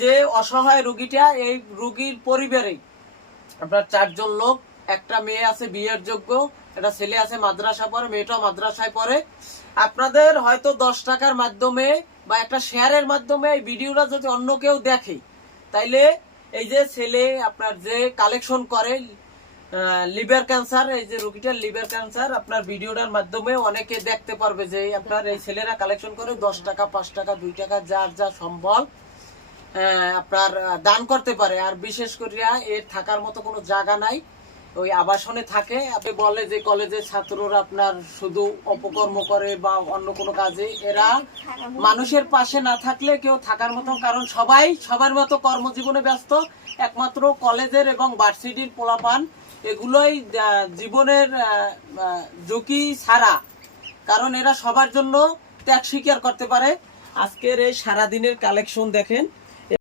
যে অসহায় রোগীটা, এই রোগীর পরিবারে আপনার 4 জন লোক, একটা মেয়ে আছে বিয়ের যোগ্য, একটা ছেলে আছে মাদ্রাসা পড়ে, মেয়েটাও মাদ্রাসায় পড়ে। আপনাদের হয়তো 10 টাকার মাধ্যমে বা একটা শেয়ারের মাধ্যমে এই ভিডিওটা যদি অন্য কেউ দেখে, তাইলে এই যে ছেলে আপনার যে কালেকশন করে লিভার ক্যান্সার, এই যে রোগীটার লিভার ক্যান্সার, আপনার ভিডিওটার মাধ্যমে অনেকে দেখতে পারবে যে আপনার এই ছেলেরা কালেকশন করে 10 টাকা 5 টাকা 2 টাকা যার যা সম্বল আপনার দান করতে পারে। আর বিশেষ করিয়া এর থাকার মতো কোনো জায়গা নাই, ওই আবাসনে থাকে। আপনি বলে যে কলেজের ছাত্ররা আপনার শুধু অপকর্ম করে বা অন্য কোনো কাজে, এরা মানুষের পাশে না থাকলে কেউ থাকার মতো, কারণ সবাই সবার মতো কর্মজীবনে ব্যস্ত। একমাত্র কলেজের এবং ভার্সিটির পোলাপান এগুলোই জীবনের ঝুঁকি ছাড়া, কারণ এরা সবার জন্য ত্যাগ স্বীকার করতে পারে। আজকের এই সারাদিনের কালেকশন দেখেন।